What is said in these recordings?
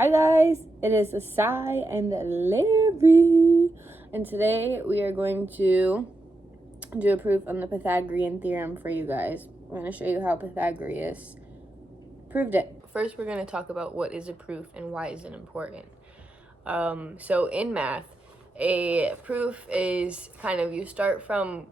Hi guys, it is Asai and Larry, and today we are going to do a proof on the Pythagorean Theorem for you guys. I'm going to show you how Pythagoras proved it. First, we're going to talk about what is a proof and why is it important. So in math, a proof is kind of, you start from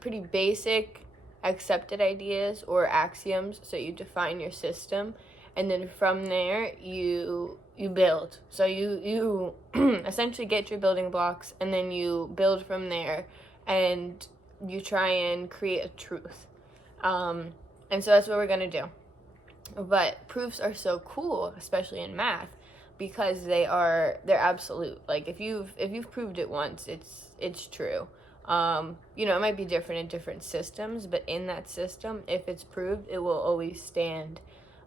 pretty basic accepted ideas or axioms, so you define your system, and then from there you build. So you essentially get your building blocks, and then you build from there, and you try and create a truth. And so that's what we're gonna do. But proofs are so cool, especially in math, because they're absolute. Like if you've proved it once, it's true. It might be different in different systems, but in that system, if it's proved, it will always stand.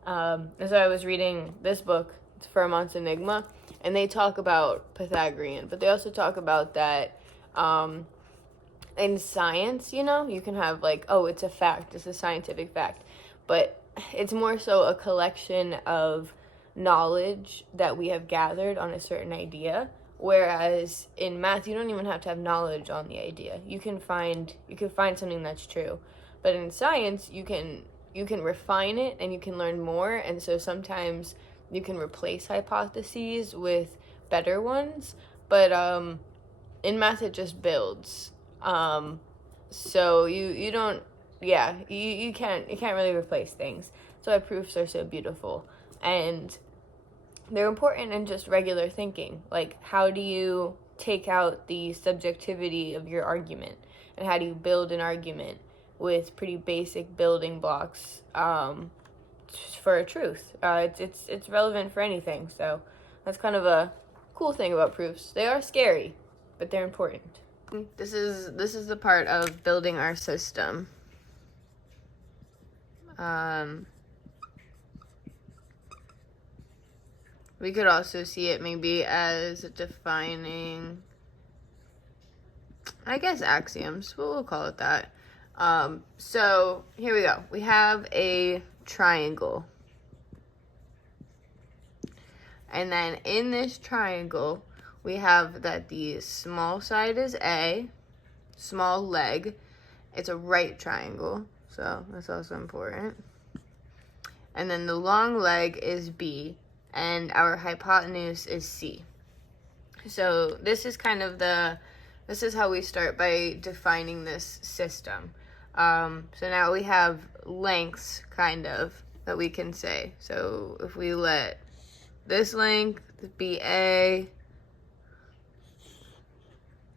And so I was reading this book, it's Fermat's Enigma, and they talk about Pythagorean, but they also talk about that in science, you can have like, oh, it's a fact, it's a scientific fact, but it's more so a collection of knowledge that we have gathered on a certain idea. Whereas in math, you don't even have to have knowledge on the idea. You can find something that's true. But in science, you can refine it and you can learn more. And so sometimes you can replace hypotheses with better ones. But in math, it just builds. So you don't, yeah, you can't really replace things. So why proofs are so beautiful. And they're important in just regular thinking. Like, how do you take out the subjectivity of your argument? And how do you build an argument with pretty basic building blocks for a truth? It's relevant for anything. So that's kind of a cool thing about proofs. They are scary, but they're important. This is the part of building our system. We could also see it maybe as defining, I guess, axioms, but we'll call it that. So here we go. We have a triangle. And then in this triangle, we have that the small side is A, small leg. It's a right triangle, so that's also important. And then the long leg is B, and our hypotenuse is C. So this is how we start by defining this system. So now we have lengths, kind of, that we can say. So if we let this length be A,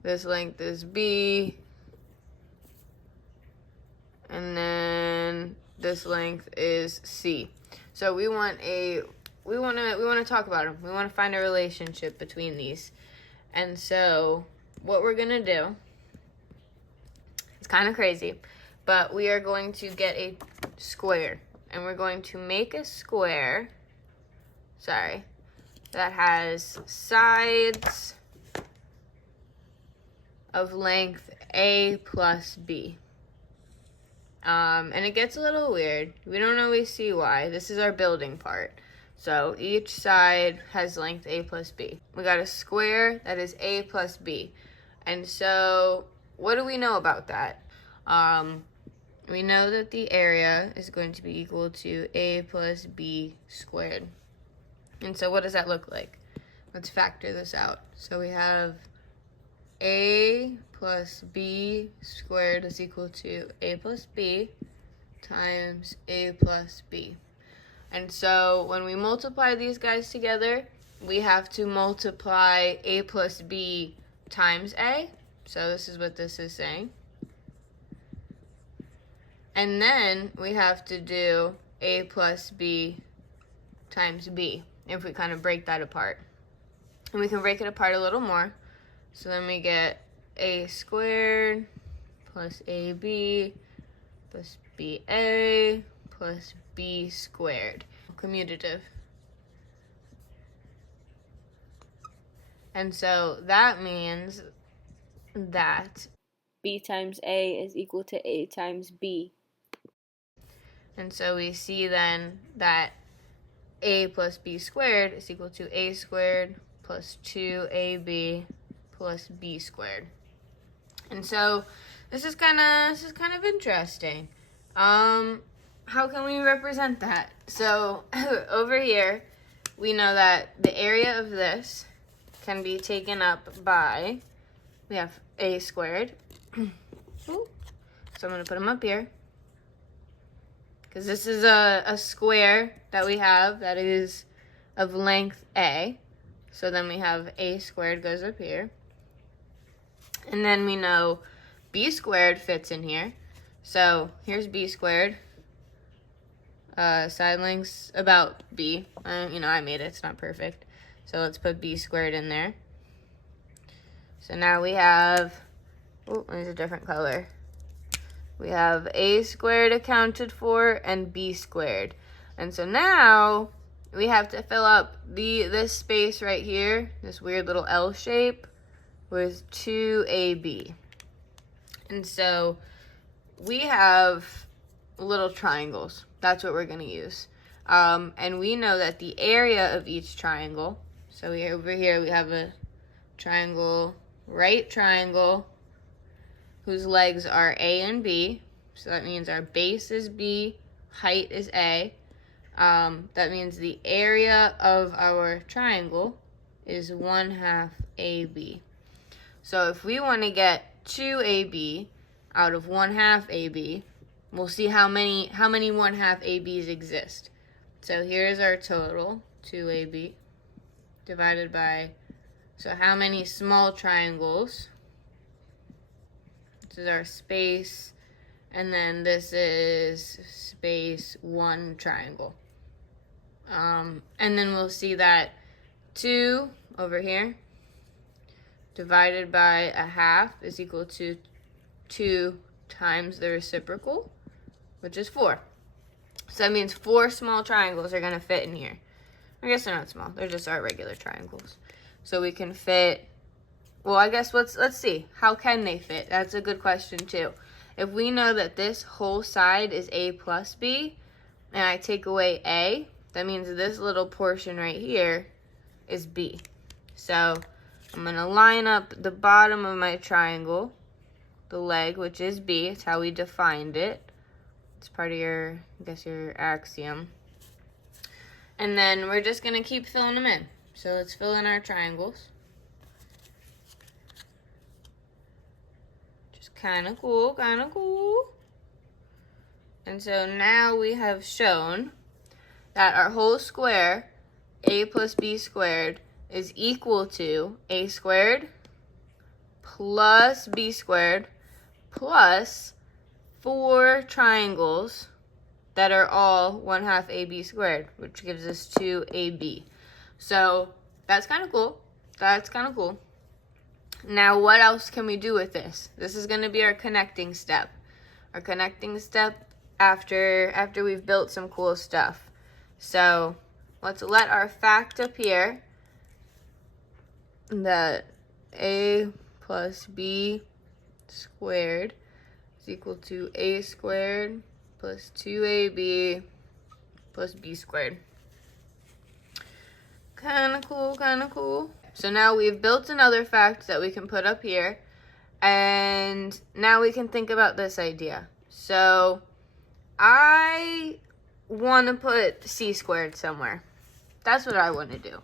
this length is B, and then this length is C. So we want to talk about them. We want to find a relationship between these. And so what we're going to do, it's kind of crazy, but we are going to get a square. And we're going to make a square, that has sides of length A plus B. And it gets a little weird. We don't always see why. This is our building part. So each side has length A plus B. We got a square that is A plus B. And so what do we know about that? We know that the area is going to be equal to A plus B squared. And so what does that look like? Let's factor this out. So we have A plus B squared is equal to A plus B times A plus B. And so when we multiply these guys together, we have to multiply A plus B times A. So this is what this is saying. And then we have to do A plus B times B, if we kind of break that apart. And we can break it apart a little more. So then we get A squared plus AB plus BA plus B squared. Commutative. And so that means that B times A is equal to A times B. And so we see then that a plus b squared is equal to a squared plus 2ab plus b squared. And so this is kind of interesting. How can we represent that? So over here, we know that the area of this can be taken up by, we have a squared. So I'm going to put them up here, because this is a square that we have that is of length a. So then we have a squared goes up here. And then we know b squared fits in here. So here's b squared. Side length's about b. I made it. It's not perfect. So let's put b squared in there. So now we have, oh, there's a different color. We have a squared accounted for and b squared. And so now we have to fill up this space right here, this weird little L shape, with 2ab. And so we have little triangles. That's what we're going to use. And we know that the area of each triangle, so over here we have a triangle, right triangle, whose legs are a and b. So that means our base is b, height is a. That means the area of our triangle is 1/2 ab. So if we want to get 2ab out of 1/2 ab, we'll see how many 1/2 ab's exist. So here's our total, 2ab, divided by, so how many small triangles? This is our space, and then this is space 1 triangle. And then we'll see that 2 over here divided by 1/2 is equal to 2 times the reciprocal, which is 4. So that means 4 small triangles are going to fit in here. I guess they're not small. They're just our regular triangles. So we can fit, well, I guess let's see. How can they fit? That's a good question too. If we know that this whole side is a plus b, and I take away a, that means this little portion right here is b. So I'm going to line up the bottom of my triangle, the leg, which is b. It's how we defined it. It's part of your, I guess, your axiom. And then we're just going to keep filling them in. So let's fill in our triangles. Just kind of cool, kind of cool. And so now we have shown that our whole square, a plus b squared, is equal to a squared plus b squared plus 4 triangles that are all 1/2 ab squared, which gives us 2ab. So that's kind of cool. That's kind of cool. Now, what else can we do with this? This is going to be our connecting step. Our connecting step after we've built some cool stuff. So let's let our fact appear that a plus b squared is equal to a squared plus 2ab plus b squared. Kind of cool, kind of cool. So now we've built another fact that we can put up here, and now we can think about this idea. So I want to put c squared somewhere. That's what I want to do.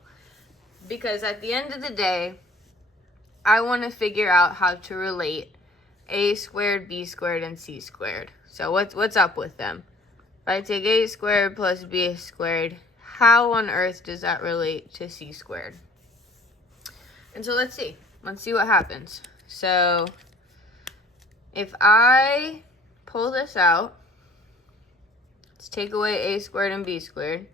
Because at the end of the day, I want to figure out how to relate a squared, b squared, and c squared. So what's up with them? If I take a squared plus b squared, how on earth does that relate to c squared? And so let's see. Let's see what happens. So if I pull this out, let's take away a squared and b squared.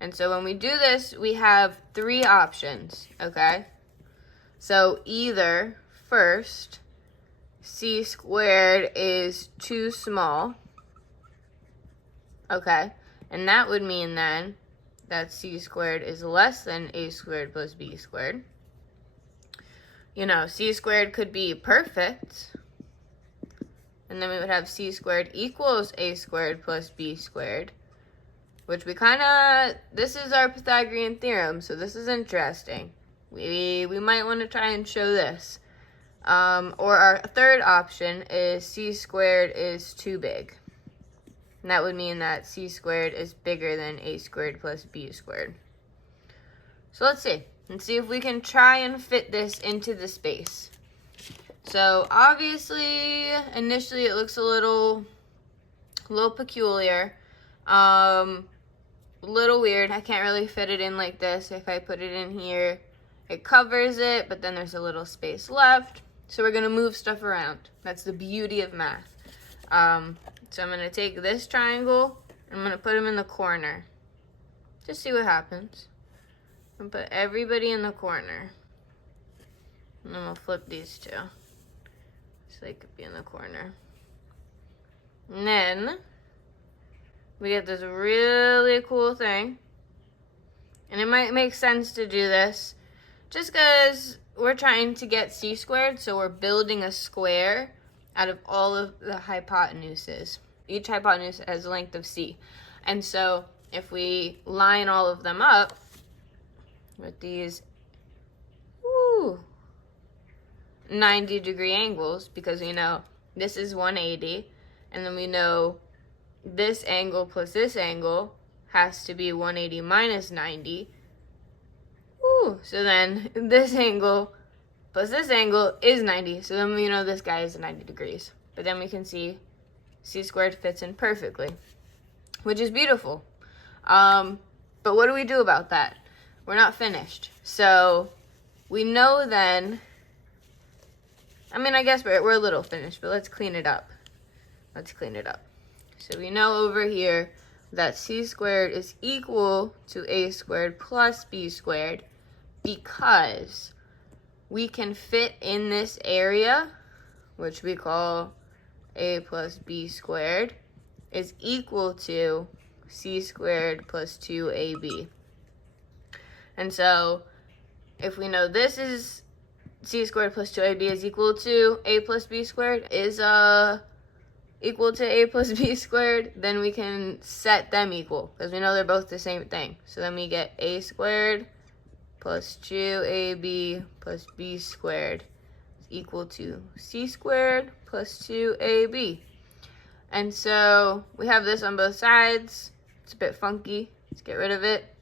And so when we do this, we have 3 options, okay? So either, first, c squared is too small, okay? And that would mean then that c squared is less than a squared plus b squared. You know, c squared could be perfect, and then we would have c squared equals a squared plus b squared. which this is our Pythagorean theorem, so this is interesting. We might want to try and show this. Or our third option is c squared is too big. And that would mean that c squared is bigger than a squared plus b squared. So let's see. Let's see if we can try and fit this into the space. So obviously, initially it looks a little peculiar. Little weird. I can't really fit it in like this. If I put it in here, it covers it, but then there's a little space left. So we're gonna move stuff around. That's the beauty of math. So I'm gonna take this triangle, I'm gonna put them in the corner. Just see what happens. I'm gonna put everybody in the corner. And I'm gonna flip these two, so they could be in the corner. And then we get this really cool thing. And it might make sense to do this just because we're trying to get c squared, so we're building a square out of all of the hypotenuses. Each hypotenuse has a length of c. And so if we line all of them up with these 90-degree angles, because we know this is 180, and then we know this angle plus this angle has to be 180 minus 90. So then this angle plus this angle is 90. So then we know this guy is 90 degrees. But then we can see c squared fits in perfectly, which is beautiful. But what do we do about that? We're not finished. So we know then, I guess we're a little finished, but let's clean it up. So we know over here that c squared is equal to a squared plus b squared, because we can fit in this area, which we call a plus b squared, is equal to c squared plus 2ab. And so if we know this is c squared plus 2ab is equal to a plus b squared is equal to a plus b squared, then we can set them equal, because we know they're both the same thing. So then we get a squared plus 2ab plus b squared is equal to c squared plus 2ab. And so we have this on both sides. It's a bit funky. Let's get rid of it.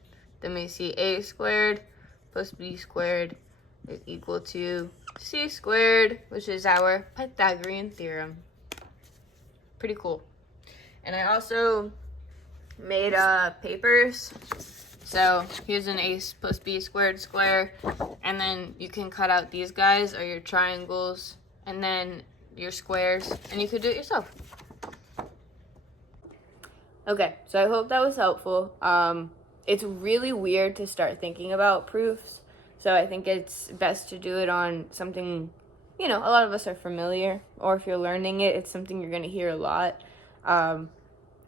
Then we see a squared plus b squared is equal to c squared, which is our Pythagorean theorem. Pretty cool. And I also made papers. So here's an a plus b squared square, and then you can cut out these guys or your triangles, and then your squares, and you could do it yourself. Okay, so I hope that was helpful. It's really weird to start thinking about proofs, so I think it's best to do it on something, a lot of us are familiar, or if you're learning it, it's something you're going to hear a lot. So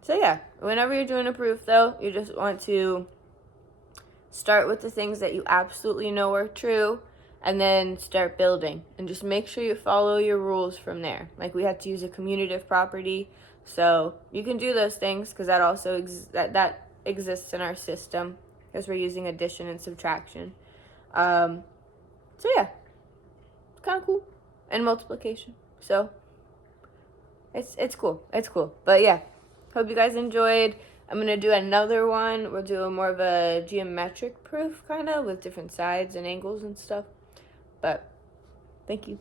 yeah, whenever you're doing a proof, though, you just want to start with the things that you absolutely know are true, and then start building. And just make sure you follow your rules from there. Like, we have to use a commutative property, so you can do those things, because that also that exists in our system, because we're using addition and subtraction. So yeah, it's kind of cool. And multiplication. So it's cool. But yeah, hope you guys enjoyed. I'm going to do another one. We'll do more of a geometric proof, kind of, with different sides and angles and stuff. But thank you.